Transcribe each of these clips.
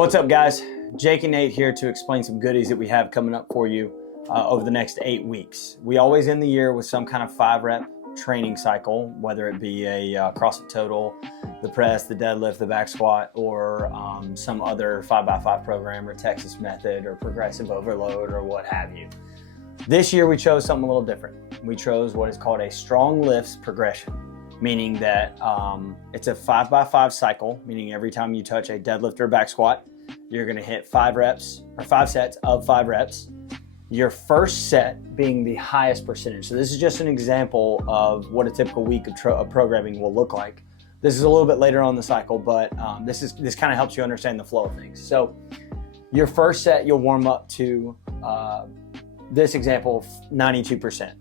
What's up, guys? Jake and Nate here to explain some goodies that we have coming up for you over the next 8 weeks. We always end the year with some kind of 5-rep training cycle, whether it be a CrossFit total, the press, the deadlift, the back squat, or some other 5x5 program or Texas method or progressive overload or what have you. This year we chose something a little different. We chose what is called a strong lifts progression, meaning that it's a 5x5 cycle, meaning every time you touch a deadlift or back squat, you're gonna hit 5 reps or 5 sets of 5 reps. Your first set being the highest percentage. So this is just an example of what a typical week of programming will look like. This is a little bit later on in the cycle, but this kind of helps you understand the flow of things. So your first set, you'll warm up to this example, 92%.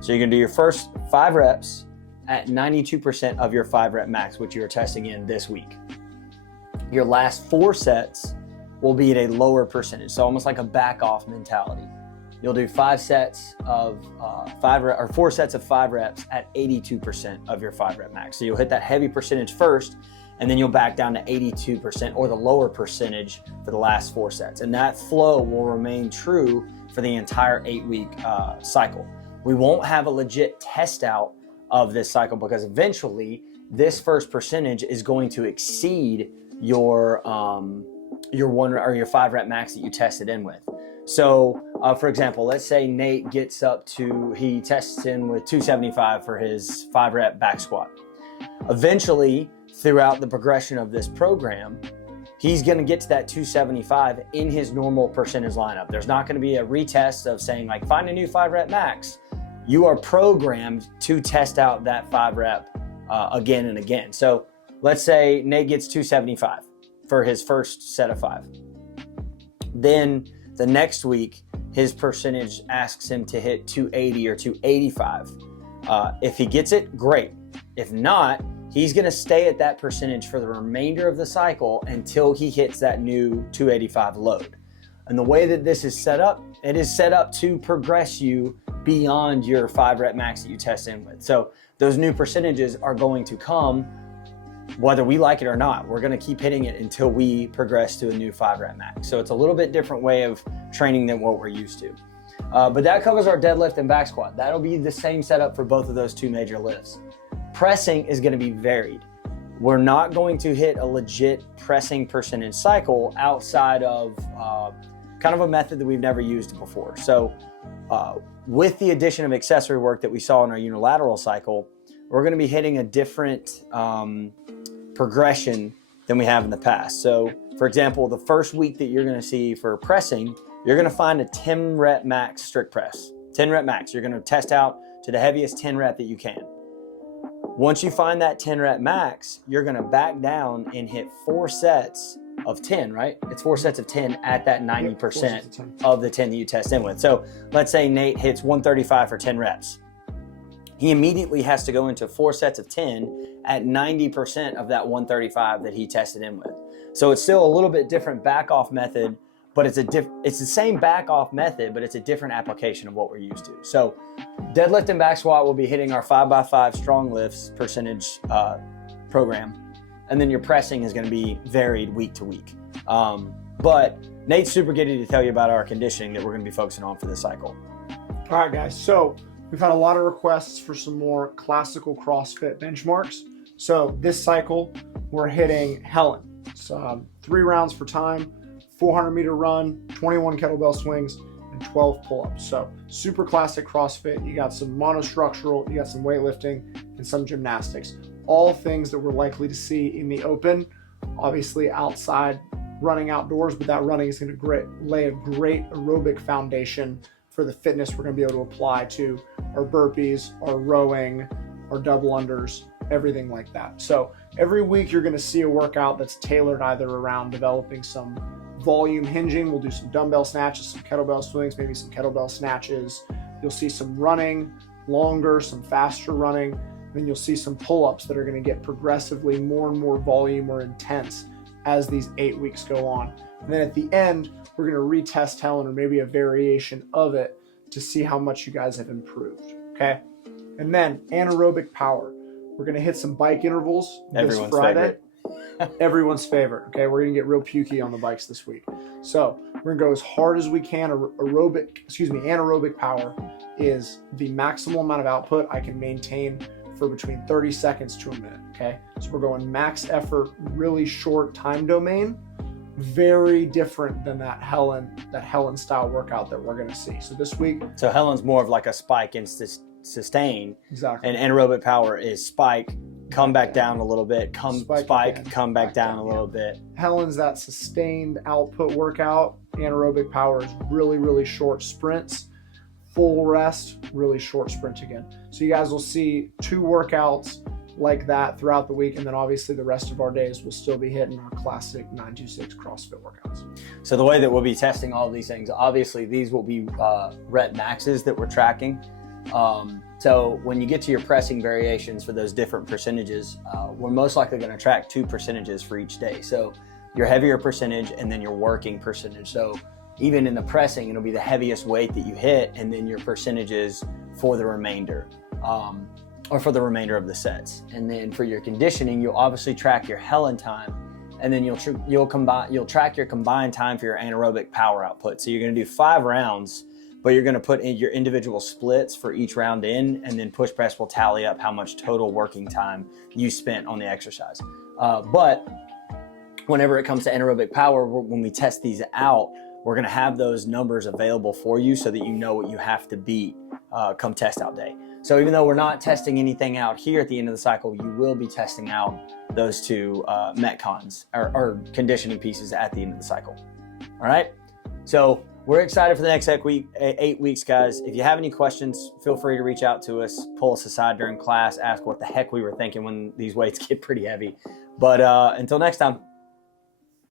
So you're gonna do your first 5 reps at 92% of your 5-rep max, which you're testing in this week. Your last 4 sets will be at a lower percentage, so almost like a back off mentality. You'll do 4 sets of 5 reps at 82% of your 5-rep max. So you'll hit that heavy percentage first, and then you'll back down to 82% or the lower percentage for the last 4 sets. And that flow will remain true for the entire 8-week cycle. We won't have a legit test out of this cycle because eventually this first percentage is going to exceed your 5-rep max that you tested in with. So for example, let's say Nate gets he tests in with 275 for his 5-rep back squat. Eventually, throughout the progression of this program, he's gonna get to that 275 in his normal percentage lineup. There's not gonna be a retest of saying like, find a new 5-rep max. You are programmed to test out that 5-rep again and again. So let's say Nate gets 275 for his first set of 5. Then the next week, his percentage asks him to hit 280 or 285. If he gets it, great. If not, he's gonna stay at that percentage for the remainder of the cycle until he hits that new 285 load. And the way that this is set up, it is set up to progress you beyond your 5-rep max that you test in with. So those new percentages are going to come whether we like it or not. We're gonna keep hitting it until we progress to a new 5-rep max. So it's a little bit different way of training than what we're used to. But that covers our deadlift and back squat. That'll be the same setup for both of those 2 major lifts. Pressing is gonna be varied. We're not going to hit a legit pressing percentage cycle outside of kind of a method that we've never used before. So with the addition of accessory work that we saw in our unilateral cycle, we're gonna be hitting a different progression than we have in the past. So for example, the first week that you're gonna see for pressing, you're gonna find a 10-rep max strict press. 10-rep max, you're gonna test out to the heaviest 10-rep that you can. Once you find that 10-rep max, you're gonna back down and hit 4 sets of 10, right? It's 4 sets of 10 at that 90% of the 10 that you test in with. So let's say Nate hits 135 for 10 reps. He immediately has to go into 4 sets of 10 at 90% of that 135 that he tested in with. So it's still a little bit different back off method, but it's the same back off method, but it's a different application of what we're used to. So deadlift and back squat will be hitting our 5x5 strong lifts percentage program. And then your pressing is gonna be varied week to week. But Nate's super giddy to tell you about our conditioning that we're gonna be focusing on for this cycle. All right, guys, so we've had a lot of requests for some more classical CrossFit benchmarks. So this cycle, we're hitting Helen. It's 3 rounds for time, 400-meter run, 21 kettlebell swings, and 12 pull-ups. So super classic CrossFit. You got some monostructural, you got some weightlifting, and some gymnastics. All things that we're likely to see in the open, obviously outside, running outdoors, but that running is gonna lay a great aerobic foundation for the fitness we're gonna be able to apply to our burpees, our rowing, our double unders, everything like that. So every week you're gonna see a workout that's tailored either around developing some volume hinging. We'll do some dumbbell snatches, some kettlebell swings, maybe some kettlebell snatches. You'll see some running, longer, some faster running. Then you'll see some pull-ups that are gonna get progressively more and more volume or intense as these 8 weeks go on. And then at the end, we're gonna retest Helen or maybe a variation of it to see how much you guys have improved, okay? And then anaerobic power. We're gonna hit some bike intervals this Friday. everyone's favorite. Okay, we're gonna get real pukey on the bikes this week. So we're gonna go as hard as we can. Anaerobic power is the maximal amount of output I can maintain for between 30 seconds to a minute. Okay, so we're going max effort, really short time domain. Very different than that Helen style workout that we're gonna see. So this week, So Helen's more of like a spike and sustain. exactly. And anaerobic power is spike, come back down a little bit, spike, again, come back down a little bit. Helen's that sustained output workout. Anaerobic power is really, really short sprints, full rest, really short sprint again. So you guys will see 2 workouts like that throughout the week. And then obviously the rest of our days will still be hitting our classic 926 CrossFit workouts. So the way that we'll be testing all of these things, obviously these will be rep maxes that we're tracking. So when you get to your pressing variations for those different percentages, we're most likely going to track 2 percentages for each day. So your heavier percentage and then your working percentage. So even in the pressing, it'll be the heaviest weight that you hit and then your percentages for the remainder, or for the remainder of the sets. And then for your conditioning, you'll obviously track your Helen time, and then you'll track your combined time for your anaerobic power output. So you're going to do 5 rounds, but you're going to put in your individual splits for each round in, and then push press will tally up how much total working time you spent on the exercise. But whenever it comes to anaerobic power, when we test these out, we're going to have those numbers available for you so that you know what you have to beat come test out day. So even though we're not testing anything out here at the end of the cycle, you will be testing out those 2 metcons or conditioning pieces at the end of the cycle. All right. So we're excited for the next 8 weeks, guys. If you have any questions, feel free to reach out to us, pull us aside during class, ask what the heck we were thinking when these weights get pretty heavy. But until next time.